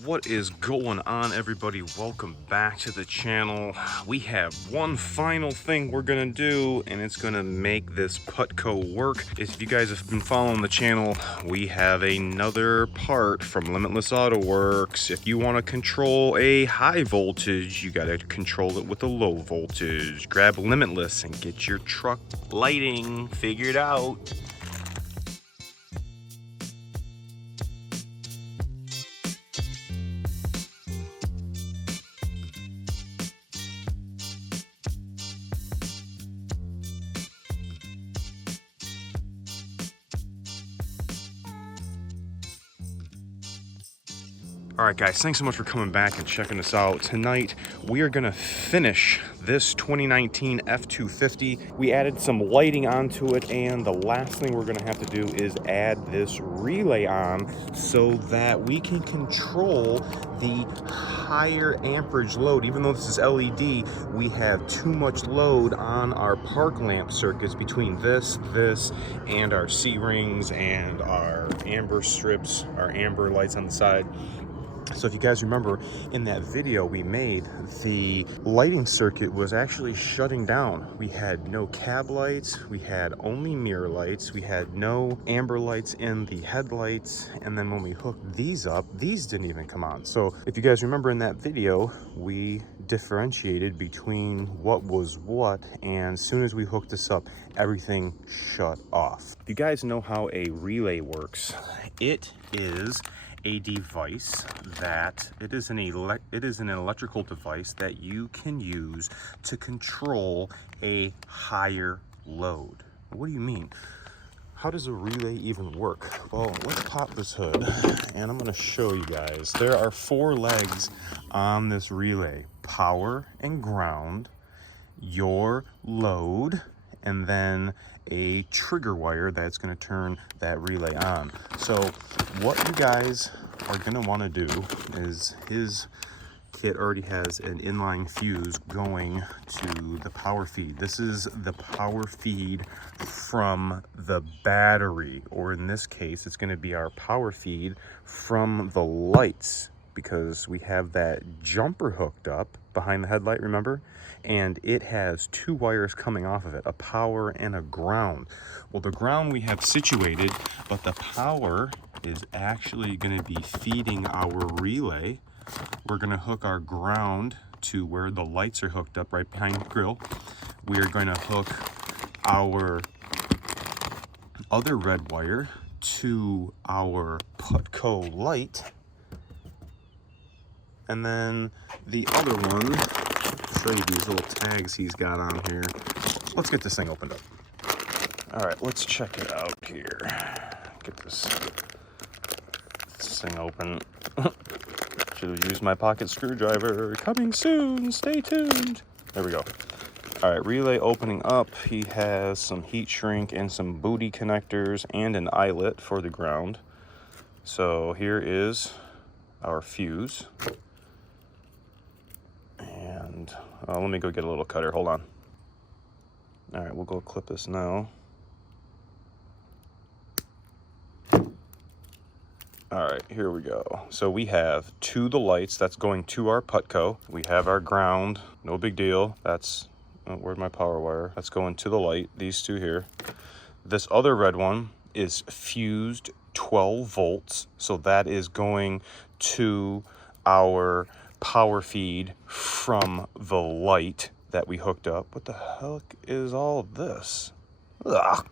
What is going on, everybody? Welcome back to the channel. We have one final thing we're gonna do, and it's gonna make this Putco work. If you guys have been following the channel, we have another part from Limitless Autoworks. If you want to control a high voltage, you gotta control it with a low voltage. Grab Limitless and get your truck lighting figured out. Alright guys, thanks so much for coming back and checking us out. Tonight, we are going to finish this 2019 F250. We added some lighting onto it, and the last thing we're going to have to do is add this relay on so that we can control the higher amperage load. Even though this is LED, we have too much load on our park lamp circuits between this, and our C-rings and our amber strips, our amber lights on the side. So if you guys remember, in that video we made, the lighting circuit was actually shutting down. We had no cab lights, we had only mirror lights, we had no amber lights in the headlights, and then when we hooked these up, these didn't even come on. So if you guys remember in that video, we differentiated between what was what, and as soon as we hooked this up, everything shut off. If you guys know how a relay works, it is a device that it is an electrical device that you can use to control a higher load. What do you mean? How does a relay even work? Well, let's pop this hood and I'm going to show you guys. There are 4 legs on this relay: power and ground, your load, and then a trigger wire that's going to turn that relay on. So what you guys are going to want to do is, his kit already has an inline fuse going to the power feed. This is the power feed from the battery, or in this case it's going to be our power feed from the lights, because we have that jumper hooked up behind the headlight, remember? And it has 2 wires coming off of it, a power and a ground. Well, the ground we have situated, but the power is actually going to be feeding our relay. We're going to hook our ground to where the lights are hooked up, right behind the grill. We are going to hook our other red wire to our Putco light. And then the other one, I'll show you these little tags he's got on here. Let's get this thing opened up. All right, let's check it out here. Get this thing open. Should have used my pocket screwdriver. Coming soon, stay tuned. There we go. All right, relay opening up. He has some heat shrink and some booty connectors and an eyelet for the ground. So here is our fuse. And let me go get a little cutter, hold on. All right, we'll go clip this now. All right, here we go. So we have to the lights, that's going to our Putco. We have our ground, no big deal. That's, where's my power wire? That's going to the light, these 2 here. This other red one is fused 12 volts. So that is going to our power feed from the light that we hooked up. What the heck is all this? Ugh.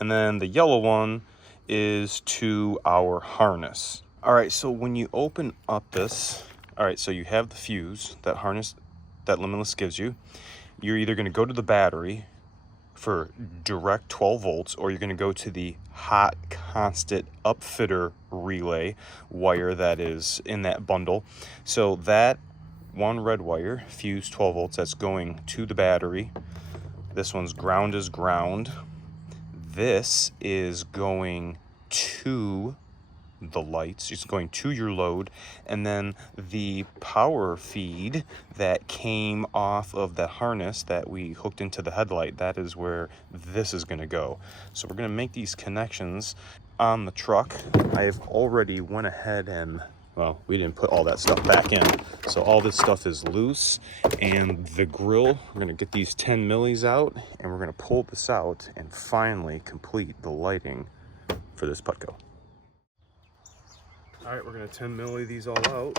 And then the yellow one is to our harness. All right, so when you open up this, all right, so you have the fuse, that harness that Limitless gives you. You're either going to go to the battery for direct 12 volts, or you're going to go to the hot constant upfitter relay wire that is in that bundle. So that one red wire, fuse 12 volts, that's going to the battery. This one's ground is ground. This is going to the lights, it's going to your load, and then the power feed that came off of the harness that we hooked into the headlight, that is where this is going to go. So we're going to make these connections on the truck. I have already went ahead and well, we didn't put all that stuff back in. So all this stuff is loose, and the grill, we're gonna get these 10 millis out, and we're gonna pull this out and finally complete the lighting for this Putco. All right, we're gonna 10 milli these all out.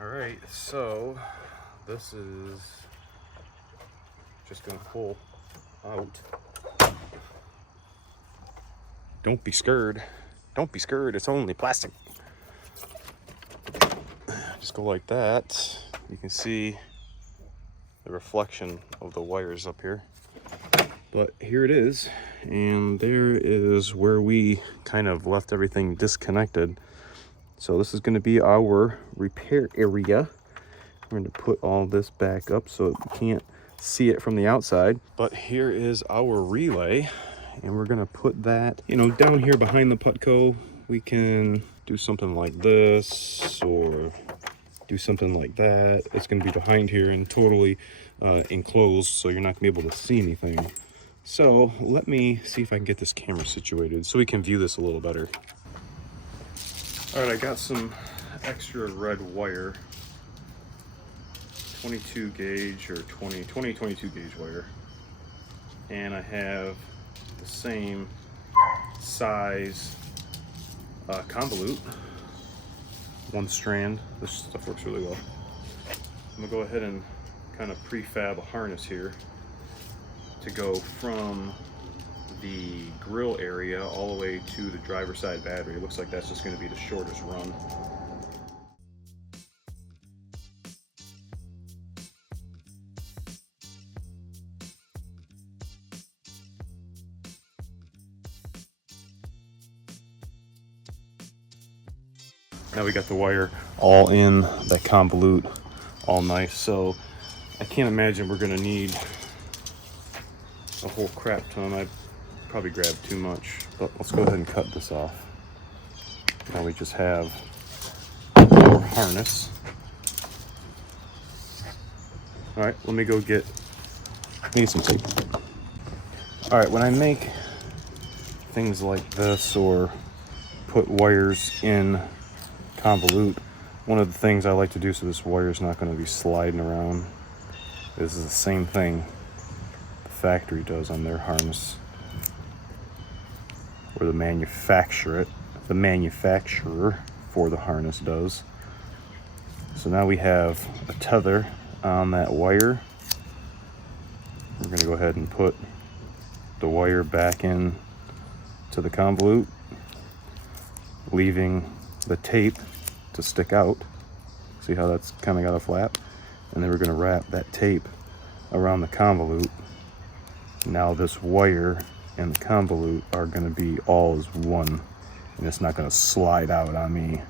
All right, so this is just gonna pull out. Don't be scared. Don't be scared, it's only plastic. Just go like that. You can see the reflection of the wires up here. But here it is, and there is where we kind of left everything disconnected. So this is going to be our repair area. We're going to put all this back up so you can't see it from the outside. But here is our relay, and we're going to put that, you know, down here behind the Putco. We can do something like this or do something like that. It's going to be behind here and totally enclosed, so you're not going to be able to see anything. So let me see if I can get this camera situated so we can view this a little better. All right, I got some extra red wire, 22 gauge or 22 gauge wire. And I have the same size convolute, one strand. This stuff works really well. I'm gonna go ahead and kind of prefab a harness here to go from the grill area all the way to the driver's side battery. It looks like that's just going to be the shortest run. Now we got the wire all in that convolute, all nice. So I can't imagine we're going to need a whole crap ton. I probably grabbed too much, but let's go ahead and cut this off. Now we just have our harness. All right, let me go get me some tape. All right, when I make things like this or put wires in convolute, one of the things I like to do so this wire is not going to be sliding around, this is the same thing the factory does on their harness, or the manufacturer for the harness does. So now we have a tether on that wire. We're going to go ahead and put the wire back in to the convolute, leaving the tape to stick out. See how that's kind of got a flap? And then we're going to wrap that tape around the convolute. Now this wire and the convolute are going to be all as one, and it's not going to slide out on me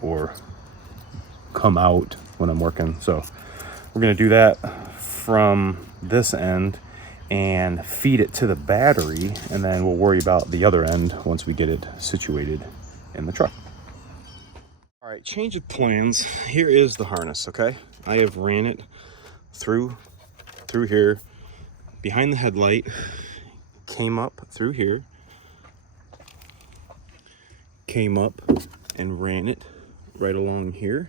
or come out when I'm working. So we're going to do that from this end and feed it to the battery, and then we'll worry about the other end once we get it situated in the truck. All right, change of plans. Here is the harness, okay? I have ran it through here behind the headlight, came up through here, came up and ran it right along here,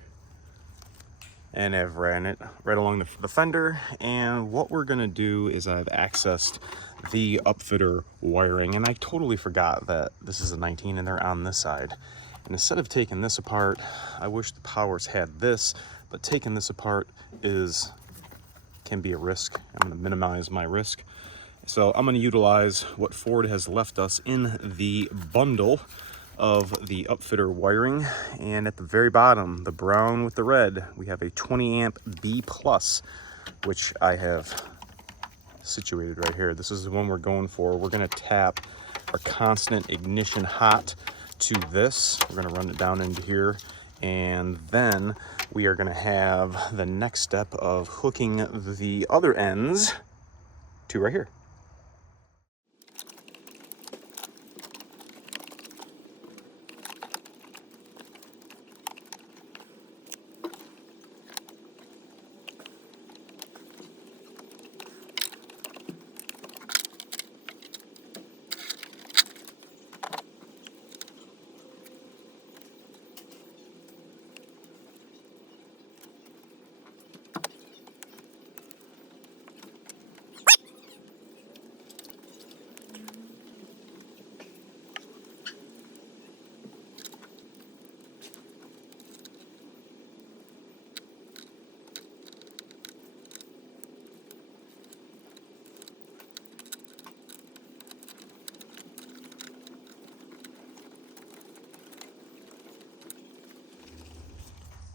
and I've ran it right along the fender. And what we're gonna do is I've accessed the upfitter wiring, and I totally forgot that this is a 19 and they're on this side. And instead of taking this apart, I wish the Powers had this, but taking this apart can be a risk. I'm gonna minimize my risk. So I'm gonna utilize what Ford has left us in the bundle of the upfitter wiring. And at the very bottom, the brown with the red, we have a 20 amp B+, which I have situated right here. This is the one we're going for. We're gonna tap our constant ignition hot to this. We're gonna run it down into here, and then we are gonna have the next step of hooking the other ends to right here.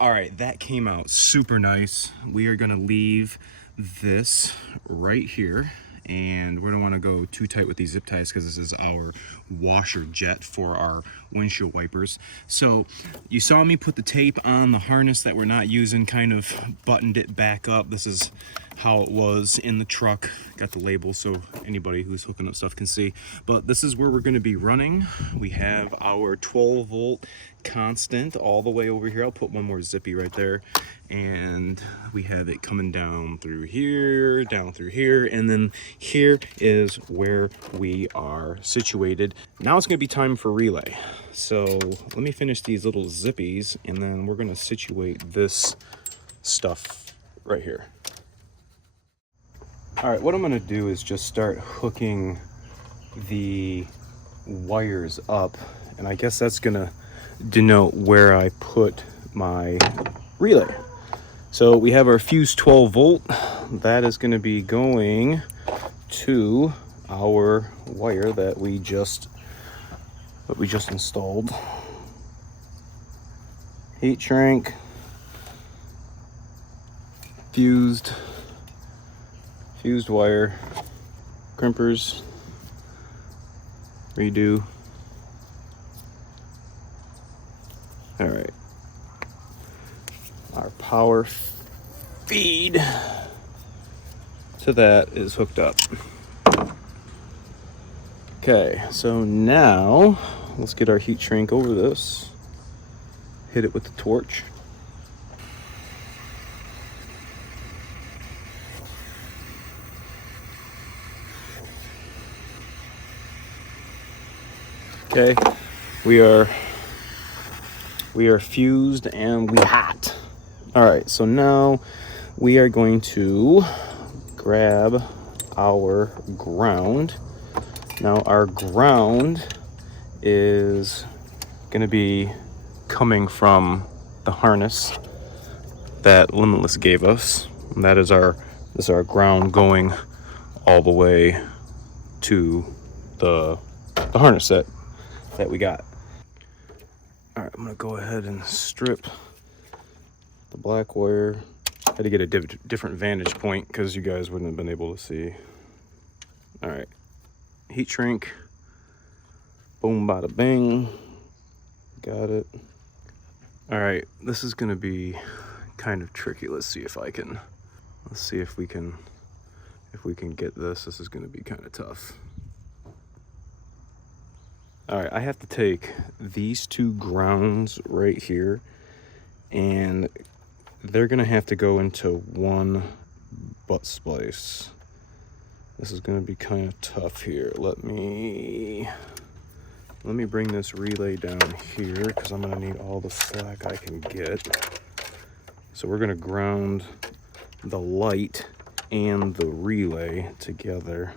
All right, that came out super nice. We are gonna leave this right here, and we don't want to go too tight with these zip ties because this is our washer jet for our windshield wipers. So you saw me put the tape on the harness that we're not using, kind of buttoned it back up. This is how it was in the truck. Got the label so anybody who's hooking up stuff can see. But this is where we're going to be running. We have our 12 volt constant all the way over here. I'll put one more zippy right there, and we have it coming down through here, and then here is where we are situated. Now it's going to be time for relay. So let me finish these little zippies, and then we're going to situate this stuff right here. All right, what I'm going to do is just start hooking the wires up, and I guess that's going to denote where I put my relay. So we have our fuse 12 volt. That is going to be going to our wire that we just installed. Heat shrink, fused wire, crimpers, redo. All right, our power feed to that is hooked up. Okay, so now let's get our heat shrink over this, hit it with the torch. Okay, we are fused and we hot. All right, so now we are going to grab our ground. Now our ground is going to be coming from the harness that Limitless gave us. And that is this is our ground going all the way to the harness that we got. All right, I'm gonna go ahead and strip the black wire. Had to get a different vantage point because you guys wouldn't have been able to see. All right, heat shrink, boom, bada bing, got it. All right, this is gonna be kind of tricky. Let's see if we can get this. This is gonna be kind of tough. All right, I have to take these two grounds right here, and they're gonna have to go into one butt splice. This is gonna be kind of tough here. Let me bring this relay down here because I'm gonna need all the slack I can get. So we're gonna ground the light and the relay together.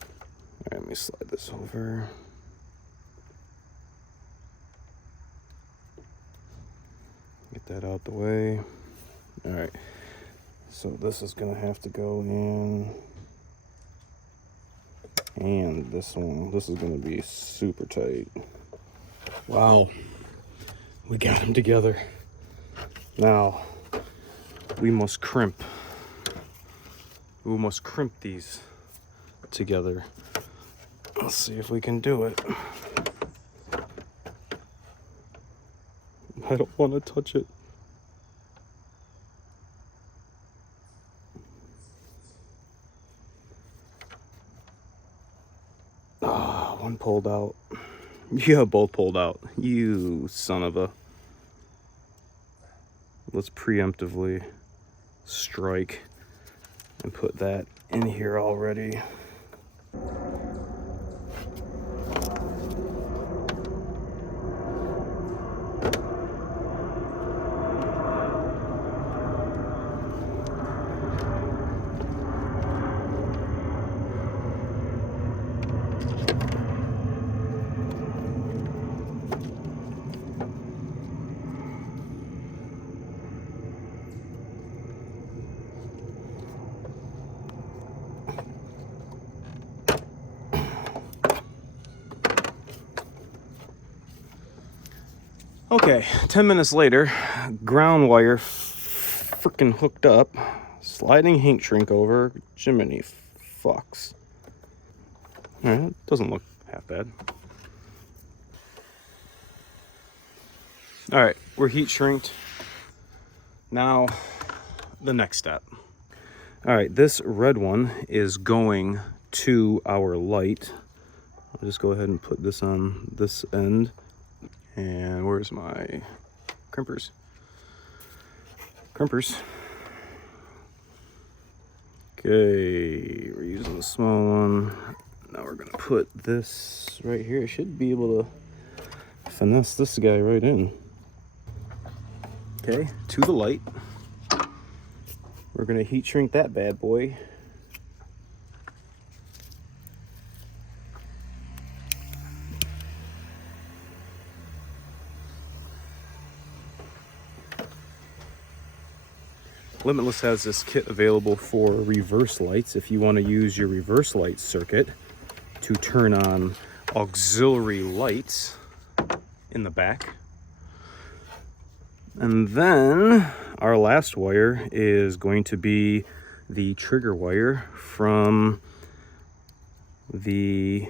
All right, let me slide this over. Get that out the way. All right, so this is gonna have to go in, and this is gonna be super tight. Wow, we got them together. Now we must crimp these together. Let's see if we can do it. I don't want to touch it. Ah, one pulled out. Yeah, both pulled out. You son of a. Let's preemptively strike and put that in here already. Okay, 10 minutes later, ground wire freaking hooked up, sliding heat shrink over, Jiminy fucks. All right, it doesn't look half bad. All right, we're heat shrinked. Now, the next step. All right, this red one is going to our light. I'll just go ahead and put this on this end. And where's my crimpers? Crimpers. Okay, we're using the small one. Now we're gonna put this right here. I should be able to finesse this guy right in. Okay, to the light. We're gonna heat shrink that bad boy. Limitless has this kit available for reverse lights if you want to use your reverse light circuit to turn on auxiliary lights in the back. And then our last wire is going to be the trigger wire from the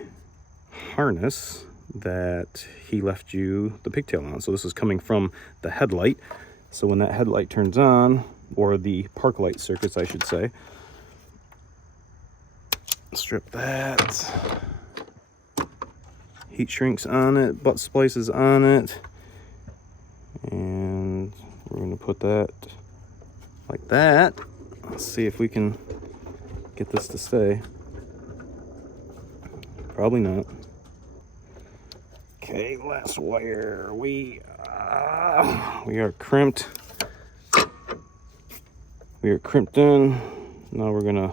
harness that he left you the pigtail on. So this is coming from the headlight. So when that headlight turns on, or the park light circuits, I should say, strip that. Heat shrinks on it, butt splices on it. And we're gonna put that like that. Let's see if we can get this to stay. Probably not. Okay, last wire. We are crimped. We are crimped in. Now we're gonna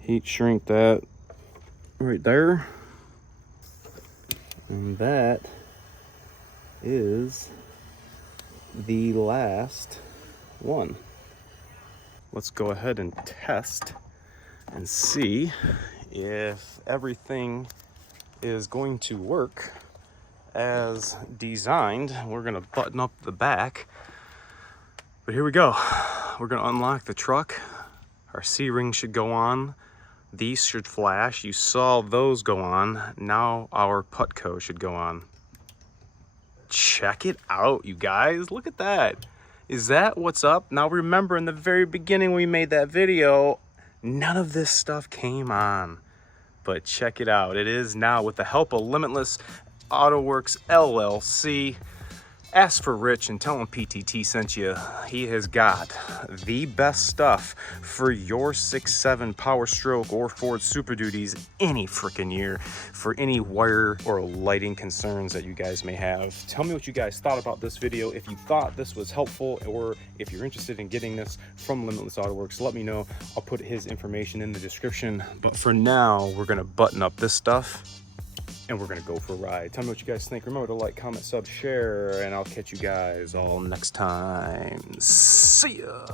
heat shrink that right there. And that is the last one. Let's go ahead and test and see if everything is going to work as designed. We're gonna button up the back, but here we go. We're gonna unlock the truck. Our C-ring should go on. These should flash. You saw those go on. Now our Putco should go on. Check it out, you guys. Look at that. Is that what's up? Now remember, in the very beginning we made that video, none of this stuff came on. But check it out. It is now, with the help of Limitless Autoworks LLC. Ask for Rich and tell him PTT sent you. He has got the best stuff for your 6.7 Power Stroke or Ford Super Duties any freaking year, for any wire or lighting concerns that you guys may have. Tell me what you guys thought about this video. If you thought this was helpful, or if you're interested in getting this from Limitless Autoworks, let me know. I'll put his information in the description. But for now, we're gonna button up this stuff and we're gonna go for a ride. Tell me what you guys think. Remember to like, comment, sub, share, and I'll catch you guys all next time. See ya.